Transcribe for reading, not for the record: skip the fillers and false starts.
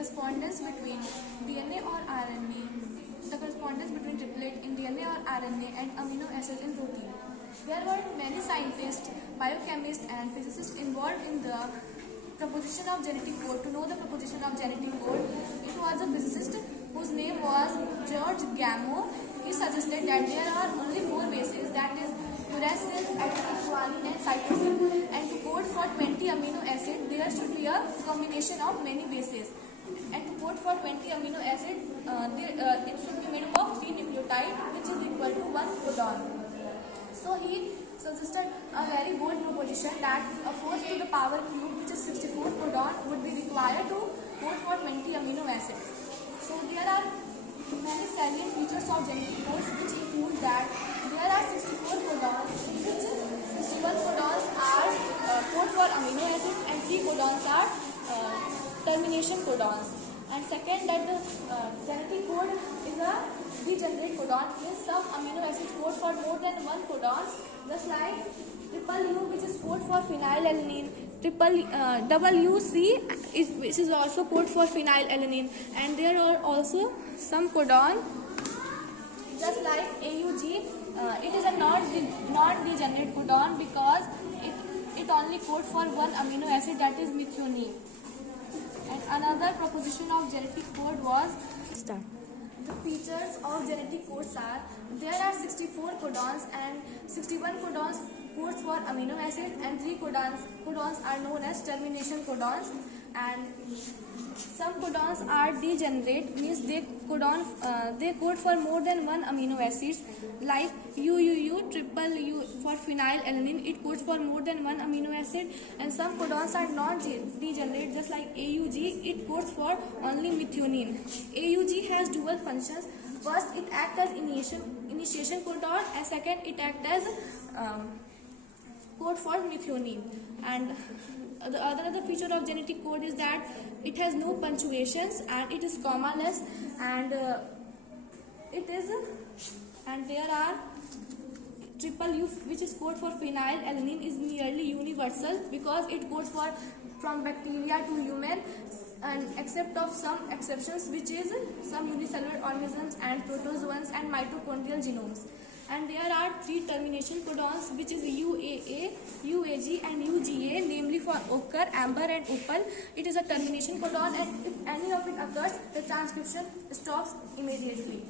correspondence between DNA or RNA, the correspondence between triplet in DNA or RNA and amino acid in protein. There were many scientists, biochemists and physicists involved in the proposition of genetic code. To know the proposition of genetic code, it was a physicist whose name was George Gamow. He suggested that there are only 4 bases, that is uracil, adenine, guanine and cytosine, and to code for 20 amino acids there should be a combination of many bases, and to code for 20 amino acids it should be made up of 3 nucleotides which is equal to 1 codon. So he suggested a very bold proposition that a 4 to the power cube, which is 64 codon, would be required to code for 20 amino acids. So there are many salient features of genetic codes, which include that there are 64 codons, which 61 codons are code for amino acids and 3 codons are termination codons. And second, that the genetic code is a degenerate codon, means some amino acids code for more than 1 codon, just like triple U, which is code for phenylalanine, WC which is also code for phenylalanine, and there are also some codon just like AUG. It is a non-degenerate codon because it only codes for 1 amino acid, that is methionine. And another proposition of genetic code was start. The features of genetic codes are there are 64 codons and 61 codons codes for amino acid and 3 codons are known as termination codons, and some codons are degenerate, means they code for more than 1 amino acids, like UUU, triple U for phenylalanine, it codes for more than 1 amino acid, and some codons are not degenerate, just like AUG, it codes for only methionine. AUG has dual functions. First, it acts as initiation codon, and second, it acts as code for methionine. And the other feature of genetic code is that it has no punctuations and it is commaless, and there are triple U, which is code for phenylalanine, is nearly universal because it codes for from bacteria to human, and except of some exceptions, which is some unicellular organisms and protozoans and mitochondrial genomes. And there are 3 termination codons, which is UAA, UAG and UGA, namely for ochre, amber and opal. It is a termination codon, and if any of it occurs, the transcription stops immediately.